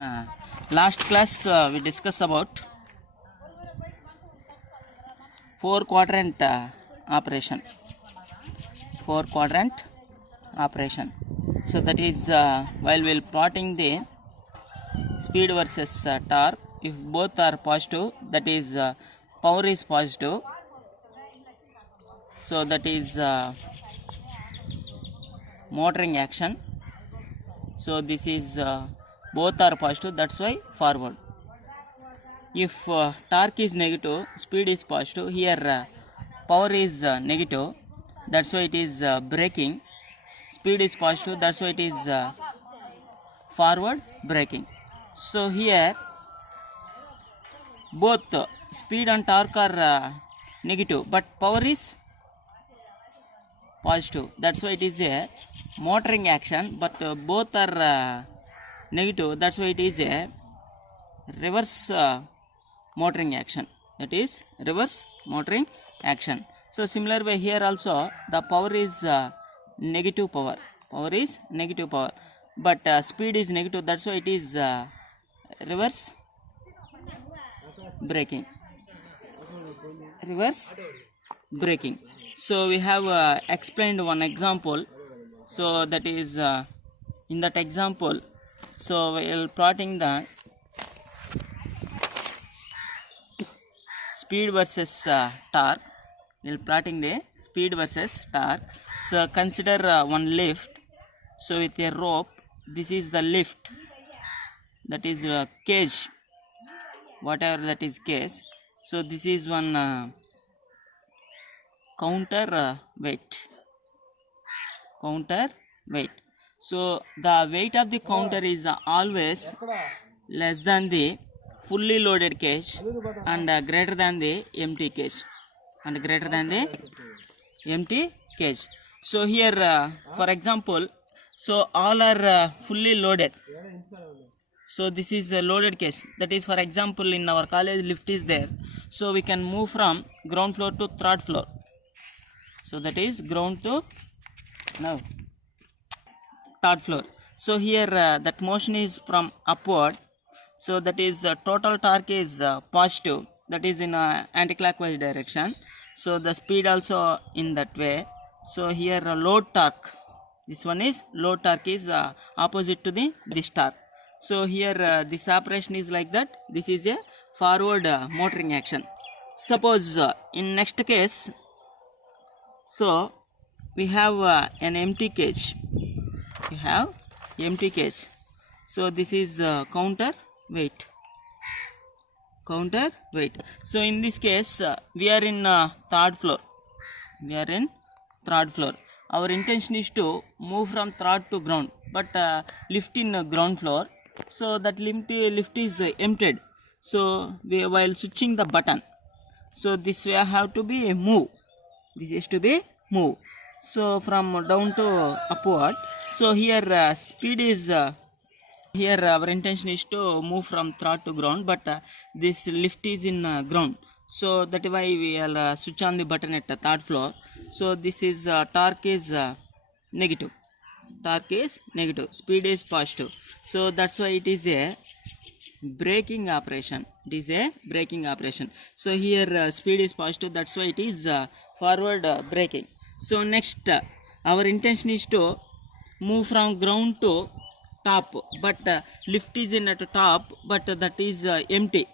Uh, Last class we discussed about four quadrant operation. Four quadrant operation. So that is while we're plotting the speed versus torque, if both are positive, that is power is positive. So that is motoring action. So this is both are positive. That's why forward. If torque is negative, speed is positive. Here power is negative, that's why it is braking. Speed is positive, that's why it is forward braking. So here both speed and torque are negative, but power is positive. That's why it is a motoring action. But both are negative. That's why it is a reverse motoring action. That is reverse motoring action. So similar way here also the power is negative power. Power is negative power, but speed is negative. That's why it is reverse braking. Reverse braking. So we have explained one example. So that is in that example. So while plotting the speed versus torque, while plotting the speed versus torque. So consider one lift. So with a rope, this is the lift. That is cage. Whatever that is cage. So this is one counter weight. Counter weight. So the weight of the counter is always less than the fully loaded cage and greater than the empty cage. And greater than the empty cage. So here for example, so all are fully loaded. So this is a loaded case. That is, for example, in our college lift is there. So we can move from ground floor to third floor. So that is ground to now third floor. So here that motion is from upward. So that is total torque is positive. That is in anti-clockwise direction. So the speed also in that way. So here load torque. This one is load torque is opposite to this torque. So here this operation is like that. This is a forward motoring action. Suppose in next case, so we have an empty cage. We have empty cage. So this is counter weight. Counter weight. So in this case we are in third floor. We are in third floor. Our intention is to move from third to ground, but lift in ground floor. So that lift is emptied. So while switching the button, so this way have to be move. This is to be move. So from down to upward. So here speed is here our intention is to move from third to ground, but this lift is in ground. So that is why we will switch on the button at the third floor. So this is torque is negative. Torque is negative. Speed is positive. So that's why it is a braking operation. It is a braking operation. So here speed is positive. That's why it is forward braking. So next our intention is to move from ground to top, but lift is in at the top, but that is empty.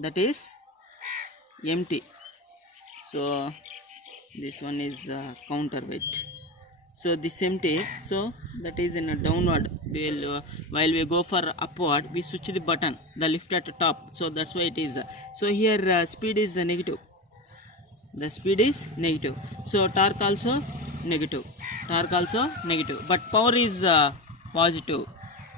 That is empty. So this one is counterweight. So this empty. So that is in a downward. While we go for upward, we switch the button, the lift at the top. So that's why it is. So here speed is negative. The speed is negative. So torque also negative. Torque also negative. But power is positive.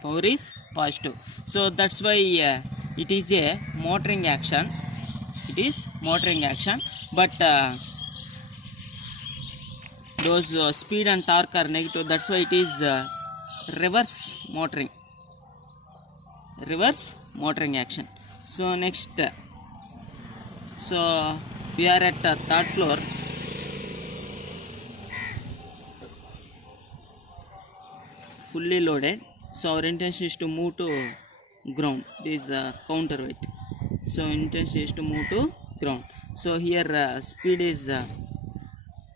Power is positive. So that's why it is a motoring action. It is motoring action. But those speed and torque are negative. That's why it is reverse motoring. Reverse motoring action. So next, so we are at third floor. Fully loaded. So our intention is to move to ground. This is counterweight. So intention is to move to ground. So here speed is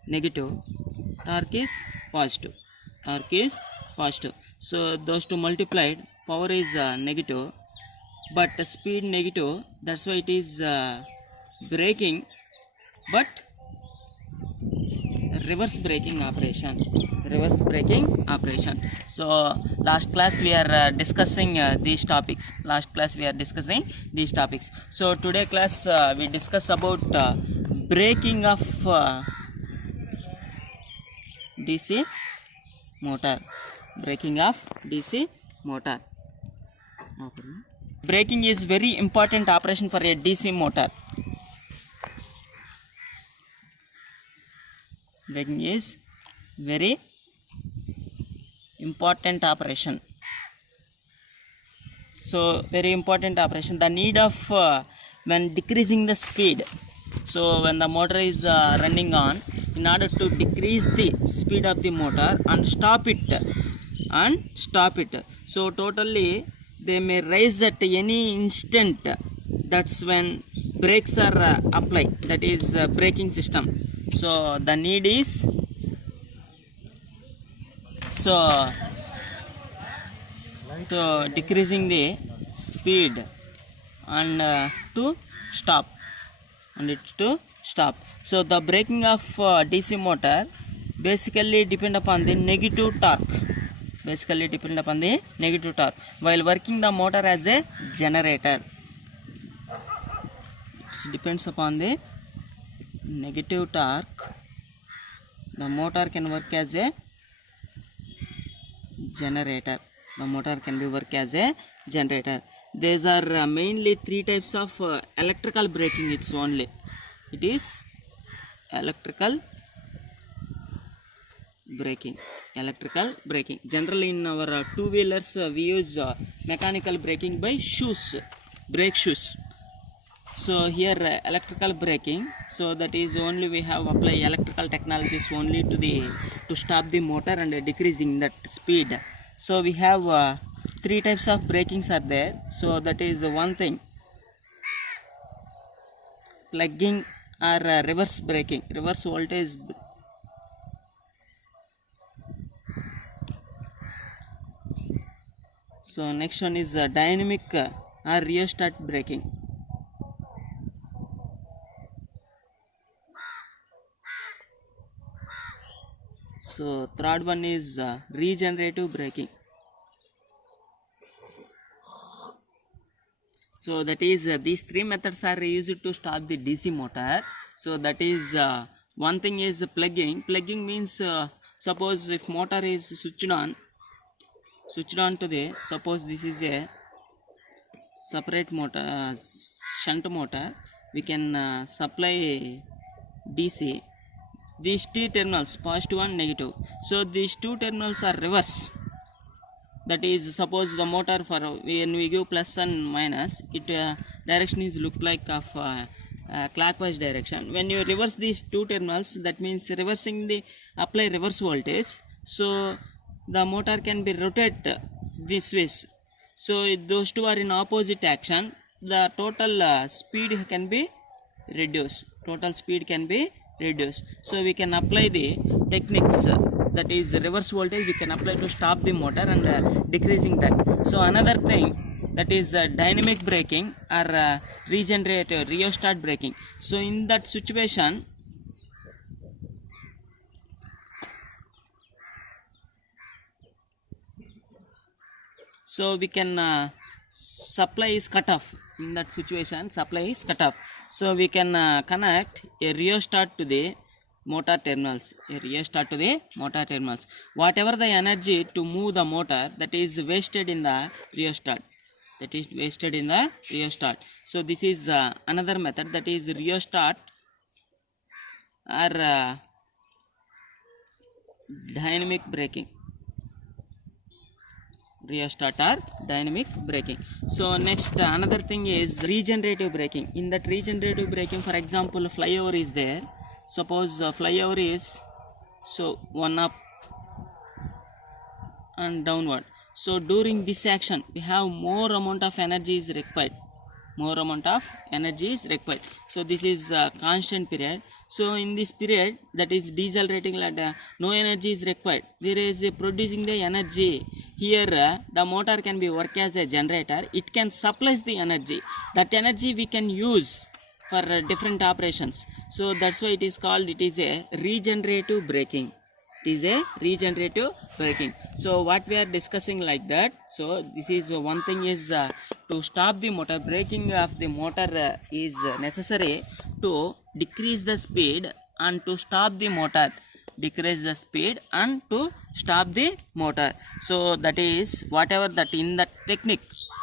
negative, torque is positive. Torque is positive. So those two multiplied, power is negative, but speed negative. That's why it is braking, but reverse braking operation. Reverse braking operation. So last class we are discussing these topics. So today class we discuss about braking of DC motor. Braking of DC motor. Braking is very important operation for a DC motor. Braking is very important operation. So very important operation. The need of when decreasing the speed. So when the motor is running on, in order to decrease the speed of the motor and stop it. So totally they may rise at any instant. That's when brakes are applied. That is braking system. So the need is to decreasing the speed and to stop. So the braking of DC motor basically depend upon the negative torque. While working the motor as a generator. It depends upon the negative torque. The motor can work as a generator. These are mainly three types of electrical braking. It is electrical braking. Generally in our two-wheelers we use mechanical braking by brake shoes. So here electrical braking. So that is only we have apply electrical technologies only to stop the motor and decreasing that speed. So we have three types of brakings are there. So that is one thing, plugging or reverse braking, reverse voltage. So next one is dynamic or rheostat braking. So third one is regenerative braking. So that is these three methods are used to start the DC motor. So that is one thing is plugging. Plugging means suppose if motor is switched on to the, suppose this is a separate motor, shunt motor, we can supply DC. These two terminals, positive and negative. So these two terminals are reverse. That is, suppose the motor for when we give plus and minus, it direction is look like of clockwise direction. When you reverse these two terminals, that means reversing the apply reverse voltage. So the motor can be rotate this way. So if those two are in opposite action, the total speed can be reduced. So we can apply the techniques, that is reverse voltage we can apply to stop the motor and decreasing that. So another thing, that is dynamic braking or regenerative rheostat braking. So in that situation, so we can supply is cut off. In that situation, supply is cut off. So we can connect a rheostat to the motor terminals. Whatever the energy to move the motor, that is wasted in the rheostat. So this is another method, that is rheostat or dynamic braking. So next another thing is regenerative braking. In that regenerative braking, for example, flyover is there. Suppose flyover is so one up and downward. So during this action we have more amount of energy is required, more amount of energy is required. So this is a constant period. So in this period, that is decelerating, like no energy is required, there is producing the energy. Here the motor can be work as a generator, it can supply the energy, that energy we can use for different operations. So that's why it is called, it is a regenerative braking. It is a regenerative braking. So what we are discussing like that, so this is one thing is to stop the motor, braking of the motor is necessary to decrease the speed and to stop the motor, decrease the speed and to stop the motor. So that is whatever that in the technique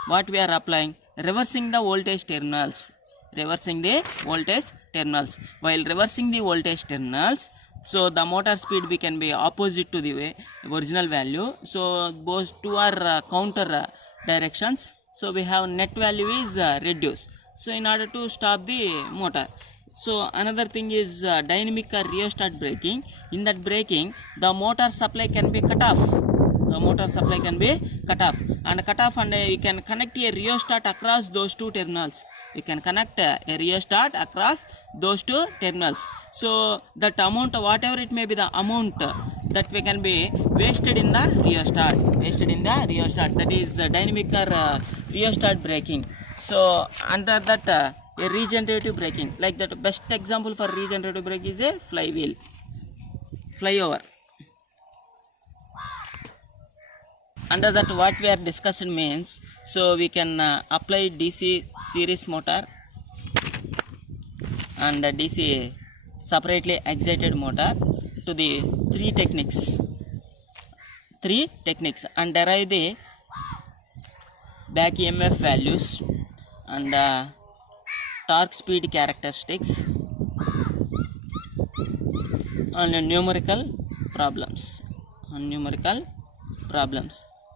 what we are applying, reversing the voltage terminals, reversing the voltage terminals. While reversing the voltage terminals, so the motor speed we can be opposite to the original value. So both two are counter directions. So we have net value is reduced. So in order to stop the motor. So another thing is dynamic or rheostat braking. In that braking, the motor supply can be cut off. The motor supply can be cut off and you can connect a rheostat across those two terminals. You can connect a rheostat across those two terminals. So that amount, whatever it may be, the amount that we can be wasted in the rheostat, that is dynamic or rheostat braking. So under that a regenerative braking, like that best example for regenerative brake is a flyover. Under that what we are discussing means, so we can apply DC series motor and DC separately excited motor to the three techniques and derive the back EMF values and torque speed characteristics and numerical problems.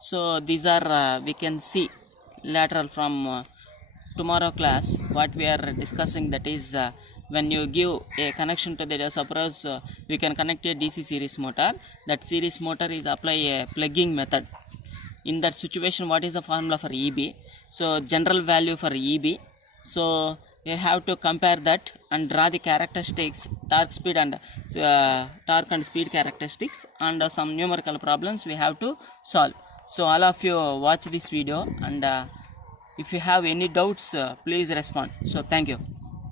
So these are we can see lateral from tomorrow class. What we are discussing, that is when you give a connection to the, suppose we can connect a DC series motor. That series motor is apply a plugging method. In that situation, what is the formula for EB? So general value for EB. So you have to compare that and draw the characteristics, torque speed and torque and speed characteristics, and some numerical problems we have to solve. So all of you watch this video, and if you have any doubts, please respond. So thank you.